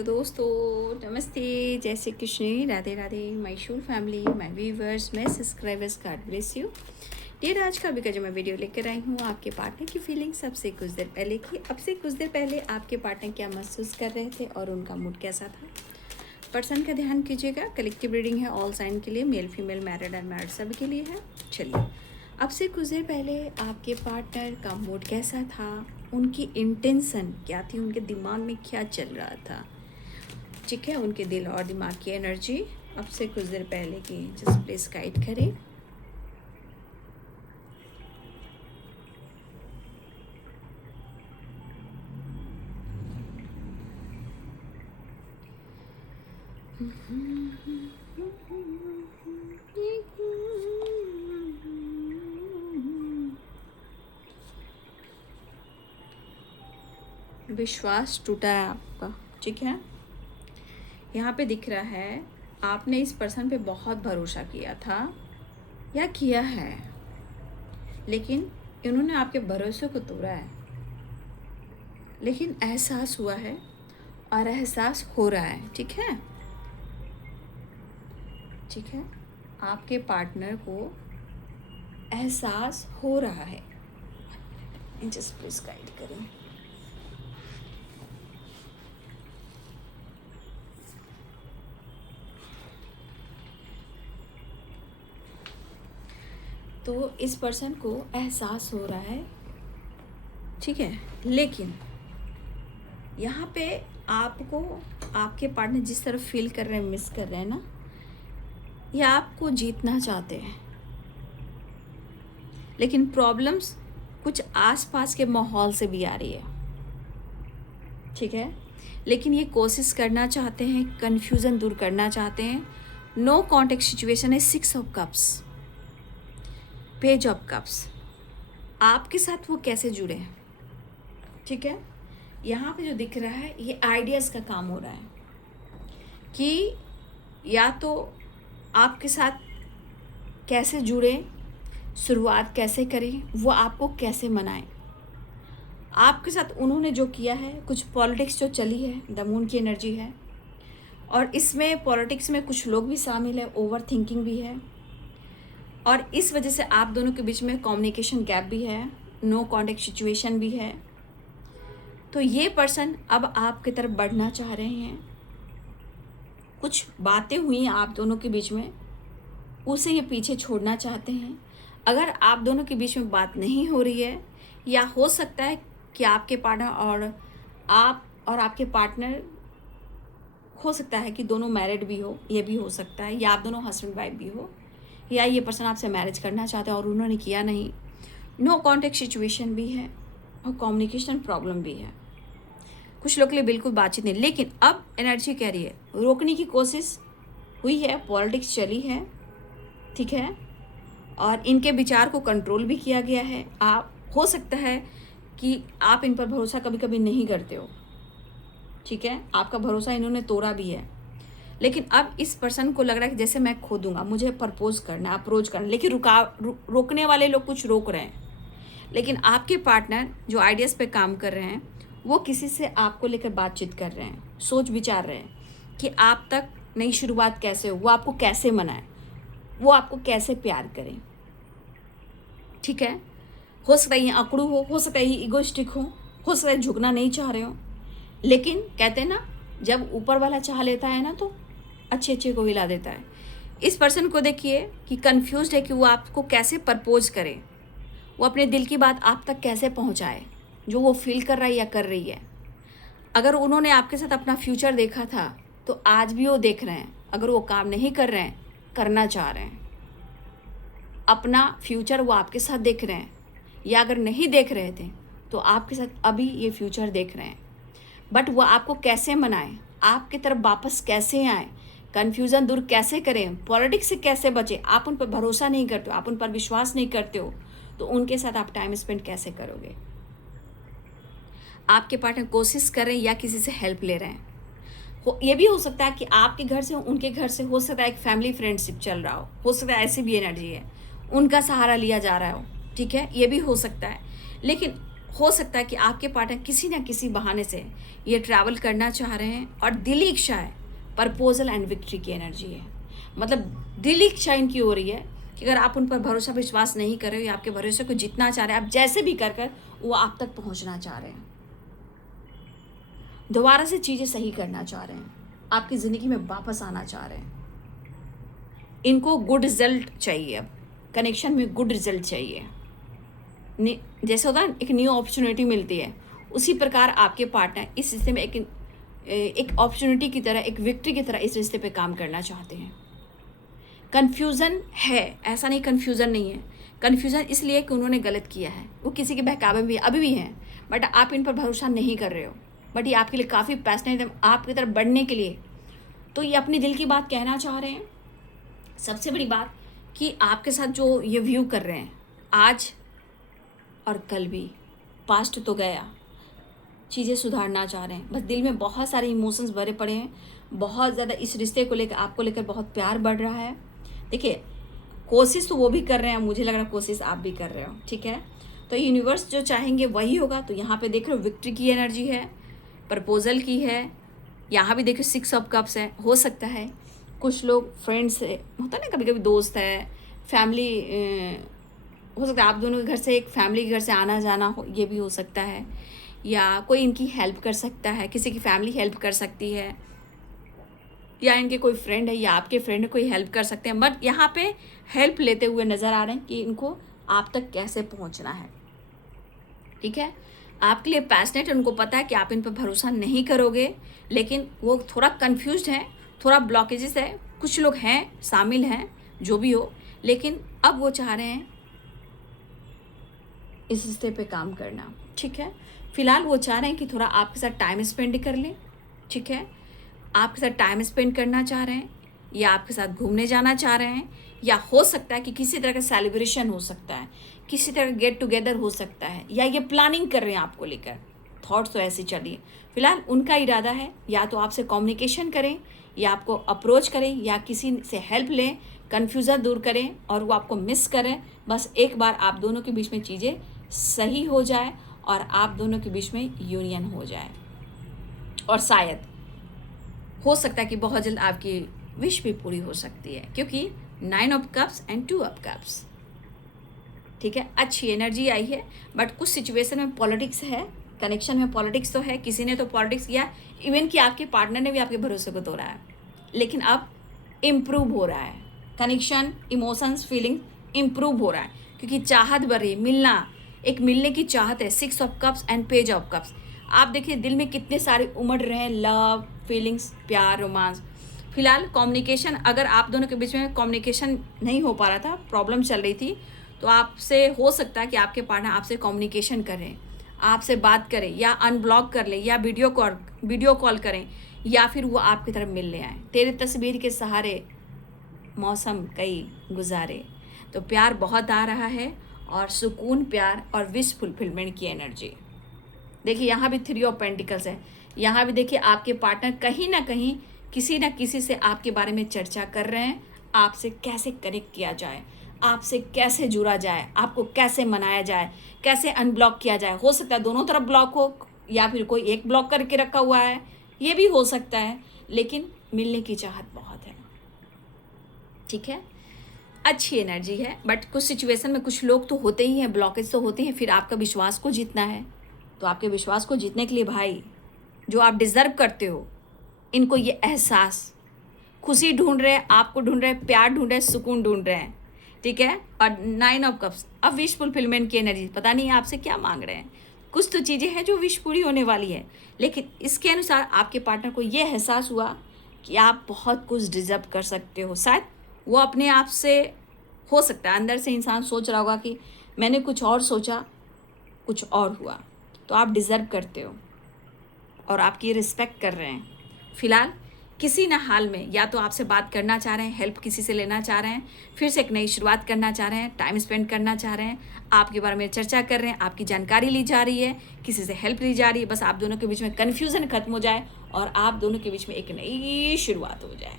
Hello दोस्तों, नमस्ते, जय Shri Krishna, Radhe Radhe, my school family, my viewers, my subscribers, God bless you dear. आज का अभी का जो मैं वीडियो लेकर आई हूँ आपके पार्टनर की फीलिंग्स अब से कुछ देर पहले की। अब से कुछ देर पहले आपके पार्टनर क्या महसूस कर रहे थे और उनका मूड कैसा था। पर्सन का ध्यान कीजिएगा। कलेक्टिव रीडिंग है, ऑल साइन के लिए, मेल फीमेल, मैरिड अनमैरिड सभी के लिए है। चलिए, अब से कुछ देर पहले आपके पार्टनर का मूड कैसा था, उनकी इंटेंशन क्या थी, उनके दिमाग में क्या चल रहा था। ठीक है, उनके दिल और दिमाग की एनर्जी अब से कुछ देर पहले की जस्ट प्लीज गाइड करें। विश्वास टूटा है आपका। ठीक है, यहाँ पे दिख रहा है आपने इस पर्सन पे बहुत भरोसा किया था या किया है, लेकिन इन्होंने आपके भरोसे को तोड़ा है। लेकिन एहसास हुआ है और एहसास हो रहा है। ठीक है, ठीक है, आपके पार्टनर को एहसास हो रहा है। जस्ट प्लीज गाइड करें। तो इस पर्सन को एहसास हो रहा है। ठीक है, लेकिन यहाँ पे आपको आपके पार्टनर जिस तरह फील कर रहे हैं, मिस कर रहे हैं ना, ये आपको जीतना चाहते हैं। लेकिन प्रॉब्लम्स कुछ आसपास के माहौल से भी आ रही है। ठीक है, लेकिन ये कोशिश करना चाहते हैं, कन्फ्यूज़न दूर करना चाहते हैं। नो कॉन्टेक्ट सिचुएशन है। 6 of cups, page of cups, आपके साथ वो कैसे जुड़े हैं। ठीक है, यहाँ पे जो दिख रहा है ये आइडियाज़ का काम हो रहा है कि या तो आपके साथ कैसे जुड़े, शुरुआत कैसे करें, वो आपको कैसे मनाएं। आपके साथ उन्होंने जो किया है, कुछ पॉलिटिक्स जो चली है, द मून की एनर्जी है, और इसमें पॉलिटिक्स में कुछ लोग भी शामिल है, ओवर थिंकिंग भी है, और इस वजह से आप दोनों के बीच में कम्युनिकेशन गैप भी है, नो कॉन्टेक्ट सिचुएशन भी है। तो ये पर्सन अब आपकी तरफ बढ़ना चाह रहे हैं। कुछ बातें हुई हैं आप दोनों के बीच में, उसे ये पीछे छोड़ना चाहते हैं। अगर आप दोनों के बीच में बात नहीं हो रही है, या हो सकता है कि आपके पार्टनर और आप और आपके पार्टनर, हो सकता है कि दोनों मैरिड भी हो, ये भी हो सकता है, या आप दोनों हस्बैंड वाइफ भी हो, या ये पर्सन आपसे मैरिज करना चाहते हैं और उन्होंने किया नहीं। नो कॉन्टेक्ट सिचुएशन भी है और कम्युनिकेशन प्रॉब्लम भी है। कुछ लोग के लिए बिल्कुल बातचीत नहीं। लेकिन अब एनर्जी कह रही है, रोकने की कोशिश हुई है, पॉलिटिक्स चली है। ठीक है, और इनके विचार को कंट्रोल भी किया गया है। आप, हो सकता है कि आप इन पर भरोसा कभी कभी नहीं करते हो। ठीक है, आपका भरोसा इन्होंने तोड़ा भी है। लेकिन अब इस पर्सन को लग रहा है कि जैसे मैं खो दूंगा, मुझे प्रपोज करना, अप्रोच करना, लेकिन रोकने वाले लोग कुछ रोक रहे हैं। लेकिन आपके पार्टनर जो आइडियाज़ पे काम कर रहे हैं, वो किसी से आपको लेकर बातचीत कर रहे हैं, सोच विचार रहे हैं कि आप तक नई शुरुआत कैसे हो, वो आपको कैसे मनाए, वो आपको कैसे प्यार करें। ठीक है, हो सकता है ये अकड़ू हो सकता है ये इगोइस्टिक हो सकता है झुकना नहीं चाह रहे हो। लेकिन कहते हैं ना, जब ऊपर वाला चाह लेता है ना, तो अच्छे अच्छे को हिला देता है। इस पर्सन को देखिए कि कंफ्यूज्ड है कि वो आपको कैसे प्रपोज करे, वो अपने दिल की बात आप तक कैसे पहुंचाए, जो वो फील कर रहा है या कर रही है। अगर उन्होंने आपके साथ अपना फ्यूचर देखा था, तो आज भी वो देख रहे हैं। अगर वो काम नहीं कर रहे हैं, करना चाह रहे हैं, अपना फ्यूचर वो आपके साथ देख रहे हैं, या अगर नहीं देख रहे थे तो आपके साथ अभी ये फ्यूचर देख रहे हैं। बट वो आपको कैसे मनाएं, आपकी तरफ वापस कैसे आए, कन्फ्यूज़न दूर कैसे करें, पॉलिटिक्स से कैसे बचे। आप उन पर भरोसा नहीं करते हो, आप उन पर विश्वास नहीं करते हो, तो उनके साथ आप टाइम स्पेंड कैसे करोगे। आपके पार्टनर कोशिश कर रहे हैं या किसी से हेल्प ले रहे हैं। ये भी हो सकता है कि आपके घर से, उनके घर से, हो सकता है एक फैमिली फ्रेंडशिप चल रहा हो सकता है ऐसी भी एनर्जी है, उनका सहारा लिया जा रहा हो। ठीक है, ये भी हो सकता है। लेकिन हो सकता है कि आपके पार्टनर किसी ना किसी बहाने से ये ट्रैवल करना चाह रहे हैं और दिली इच्छा है, प्रपोजल एंड विक्ट्री की एनर्जी है। मतलब दिली इच्छा इनकी हो रही है कि अगर आप उन पर भरोसा विश्वास नहीं कर रहे हो या आपके भरोसे को जीतना चाह रहे हैं, आप जैसे भी कर कर वो आप तक पहुंचना चाह रहे हैं, दोबारा से चीज़ें सही करना चाह रहे हैं, आपकी ज़िंदगी में वापस आना चाह रहे हैं। इनको गुड रिजल्ट चाहिए, अब कनेक्शन में गुड रिजल्ट चाहिए। जैसे होता है एक न्यू अपॉर्चुनिटी मिलती है, उसी प्रकार आपके पार्टनर इस रिश्ते में एक अपॉर्चुनिटी की तरह, एक विक्ट्री की तरह इस रिश्ते पे काम करना चाहते हैं। कन्फ्यूज़न है, ऐसा नहीं कन्फ्यूज़न नहीं है। कन्फ्यूज़न इसलिए कि उन्होंने गलत किया है, वो किसी के बहकावे में भी अभी भी हैं, बट आप इन पर भरोसा नहीं कर रहे हो। बट ये आपके लिए काफ़ी पैशनेट है आपकी तरफ बढ़ने के लिए, तो ये अपनी दिल की बात कहना चाह रहे हैं। सबसे बड़ी बात कि आपके साथ जो ये व्यू कर रहे हैं आज और कल भी, पास्ट तो गया, चीज़ें सुधारना चाह रहे हैं। बस दिल में बहुत सारे इमोशंस भरे पड़े हैं, बहुत ज़्यादा इस रिश्ते को लेकर, आपको लेकर बहुत प्यार बढ़ रहा है। देखिए, कोशिश तो वो भी कर रहे हैं, मुझे लग रहा है कोशिश आप भी कर रहे हो, ठीक है। तो यूनिवर्स जो चाहेंगे वही होगा। तो यहाँ पे देख रहे हो विक्ट्री की एनर्जी है, प्रपोजल की है, यहाँ भी देखो 6 ऑफ कप्स है। हो सकता है कुछ लोग फ्रेंड्स से, होता है ना कभी कभी दोस्त है, फैमिली, हो सकता है आप दोनों के घर से एक फैमिली के घर से आना जाना हो, ये भी हो सकता है। या कोई इनकी हेल्प कर सकता है, किसी की फैमिली हेल्प कर सकती है, या इनके कोई फ्रेंड है या आपके फ्रेंड कोई हेल्प कर सकते हैं। बट यहाँ पे हेल्प लेते हुए नज़र आ रहे हैं कि इनको आप तक कैसे पहुँचना है, ठीक है। आपके लिए पैशनेट है, उनको पता है कि आप इन पर भरोसा नहीं करोगे, लेकिन वो थोड़ा कंफ्यूज्ड है, थोड़ा ब्लॉकेजेस है, कुछ लोग हैं शामिल हैं, जो भी हो, लेकिन अब वो चाह रहे हैं इस रिश्ते पे काम करना, ठीक है। फिलहाल वो चाह रहे हैं कि थोड़ा आपके साथ टाइम स्पेंड कर लें, ठीक है। आपके साथ टाइम स्पेंड करना चाह रहे हैं, या आपके साथ घूमने जाना चाह रहे हैं, या हो सकता है कि किसी तरह का सेलिब्रेशन हो सकता है, किसी तरह गेट टुगेदर हो सकता है, या ये प्लानिंग कर रहे हैं आपको लेकर। थॉट्स तो ऐसे चलिए, फिलहाल उनका इरादा है या तो आपसे कम्युनिकेशन करें, या आपको अप्रोच करें, या किसी से हेल्प लें, कन्फ्यूज़न दूर करें और वो आपको मिस करें। बस एक बार आप दोनों के बीच में चीज़ें सही हो जाए और आप दोनों के बीच में यूनियन हो जाए, और शायद हो सकता है कि बहुत जल्द आपकी विश भी पूरी हो सकती है, क्योंकि 9 of cups and 2 of cups, ठीक है। अच्छी एनर्जी आई है, बट कुछ सिचुएशन में पॉलिटिक्स है, कनेक्शन में पॉलिटिक्स तो है, किसी ने तो पॉलिटिक्स किया, इवन कि आपके पार्टनर ने भी आपके भरोसे को तोड़ा है, लेकिन अब इम्प्रूव हो रहा है कनेक्शन, इमोशंस, फीलिंग इम्प्रूव हो रहा है, क्योंकि चाहत बढ़ रही है, मिलना, एक मिलने की चाहत है। 6 of cups and page of cups, आप देखिए दिल में कितने सारे उमड़ रहे हैं, लव, फीलिंग्स, प्यार, रोमांस। फिलहाल कम्युनिकेशन, अगर आप दोनों के बीच में कम्युनिकेशन नहीं हो पा रहा था, प्रॉब्लम चल रही थी, तो आपसे हो सकता है कि आपके पार्टनर आपसे कम्युनिकेशन करें, आपसे बात करें, या अनब्लॉक कर लें, या वीडियो कॉल करें, या फिर वो आपकी तरफ मिलने आए। तेरे तस्वीर के सहारे मौसम कई गुजारे, तो प्यार बहुत आ रहा है, और सुकून, प्यार और विश फुलफिलमेंट की एनर्जी। देखिए यहाँ भी 3 ऑफ पेंटिकल्स है, यहाँ भी देखिए आपके पार्टनर कहीं ना कहीं किसी न किसी से आपके बारे में चर्चा कर रहे हैं, आपसे कैसे कनेक्ट किया जाए, आपसे कैसे जुड़ा जाए, आपको कैसे मनाया जाए, कैसे अनब्लॉक किया जाए। हो सकता है दोनों तरफ ब्लॉक हो, या फिर कोई एक ब्लॉक करके रखा हुआ है, ये भी हो सकता है, लेकिन मिलने की चाहत बहुत है, ठीक है। अच्छी एनर्जी है, बट कुछ सिचुएशन में कुछ लोग तो होते ही हैं, ब्लॉकेज तो होते हैं। फिर आपका विश्वास को जीतना है, तो आपके विश्वास को जीतने के लिए भाई, जो आप डिज़र्व करते हो, इनको ये एहसास, खुशी ढूंढ रहे हैं, आपको ढूंढ रहे हैं, प्यार ढूंढ रहे हैं, सुकून ढूंढ रहे हैं, ठीक है। और 9 ऑफ कप्स, अब विश फुलफिलमेंट की एनर्जी, पता नहीं आपसे क्या मांग रहे हैं। कुछ तो चीज़ें हैं जो विश पूरी होने वाली है, लेकिन इसके अनुसार आपके पार्टनर को ये एहसास हुआ कि आप बहुत कुछ डिज़र्व कर सकते हो। शायद वो अपने आप से, हो सकता है अंदर से इंसान सोच रहा होगा कि मैंने कुछ और सोचा, कुछ और हुआ, तो आप डिज़र्व करते हो और आपकी रिस्पेक्ट कर रहे हैं। फिलहाल किसी न हाल में या तो आपसे बात करना चाह रहे हैं, हेल्प किसी से लेना चाह रहे हैं, फिर से एक नई शुरुआत करना चाह रहे हैं, टाइम स्पेंड करना चाह रहे हैं, आपके बारे में चर्चा कर रहे हैं, आपकी जानकारी ली जा रही है, किसी से हेल्प ली जा रही है। बस आप दोनों के बीच में कन्फ्यूज़न खत्म हो जाए और आप दोनों के बीच में एक नई शुरुआत हो जाए।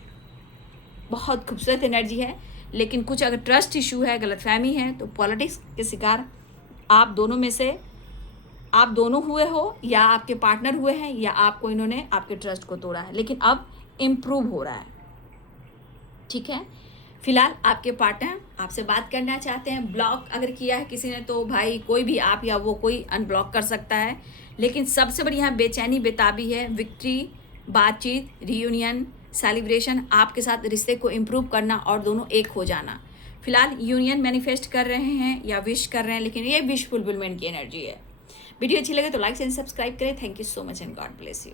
बहुत खूबसूरत एनर्जी है, लेकिन कुछ अगर ट्रस्ट इशू है, गलतफहमी है, तो पॉलिटिक्स के शिकार आप दोनों में से आप दोनों हुए हो या आपके पार्टनर हुए हैं या आपको इन्होंने आपके ट्रस्ट को तोड़ा है, लेकिन अब इम्प्रूव हो रहा है। ठीक है, फिलहाल आपके पार्टनर आपसे बात करना चाहते हैं, ब्लॉक अगर किया है किसी ने तो भाई कोई भी, आप या वो कोई अनब्लॉक कर सकता है। लेकिन सबसे बड़ी यहाँ बेचैनी बेताबी है, विक्ट्री, बातचीत, रियूनियन, सेलिब्रेशन, आपके साथ रिश्ते को इम्प्रूव करना और दोनों एक हो जाना। फिलहाल यूनियन मैनिफेस्ट कर रहे हैं या विश कर रहे हैं, लेकिन ये विश फुलफिलमेंट की एनर्जी है। वीडियो अच्छी लगे तो लाइक एंड सब्सक्राइब करें। Thank you so much and God bless you.